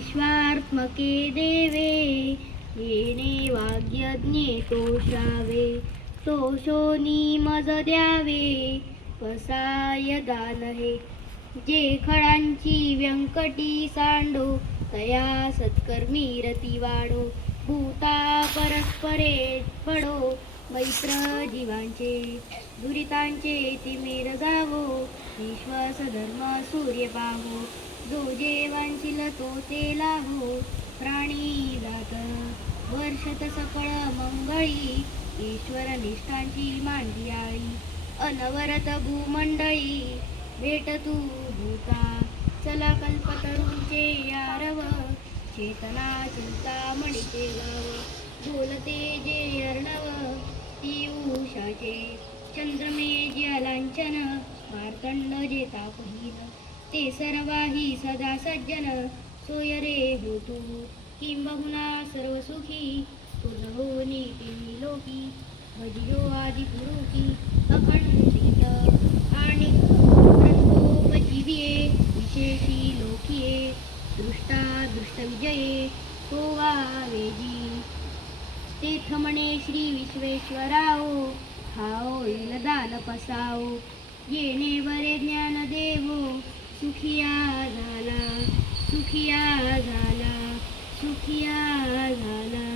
विश्वात्मके देवे येणे वाग्यज्ञे तो श्रावे तोषोनी मज द्यावे कसाय दान हे जे खळांची व्यंकटी सांडो तया सत्कर्मी रती वाढो भूता परस्परे पडो मैत्र जीवांचे दुरितांचे तिमिर गावो विश्वास धर्म सूर्य पाहो जो जेवांचिल तो ते लाहो प्राणी जात वर्षत सकळ मंगळी ईश्वर निष्ठांची मांडी आळी अनवरत भूमंडळी भेट तू भूता चला कल्पतरूंचे यारव चेतना चिंतामणीचे गाव बोलते जे अर्णव ती उषाचे चंद्रमे जे लांछन मार्तंड जे तापहीन ते सर्वाही सदा सज्जन सोय रे होतू किंबहुना सर्व सुखी पूर्ण होनी तिन्ही लोकी भजियो आदि पुरुकी अखंडित आणि उपजीविये विशेषी लोकिये दृष्टा दृष्टविजये होवा वेजी तेथ म्हणे श्री विश्वेश्वराओ हाओ येल दान पसाओ येणे वरे ज्ञान देवो सुखिया झाला सुखिया झाला सुखिया झाला.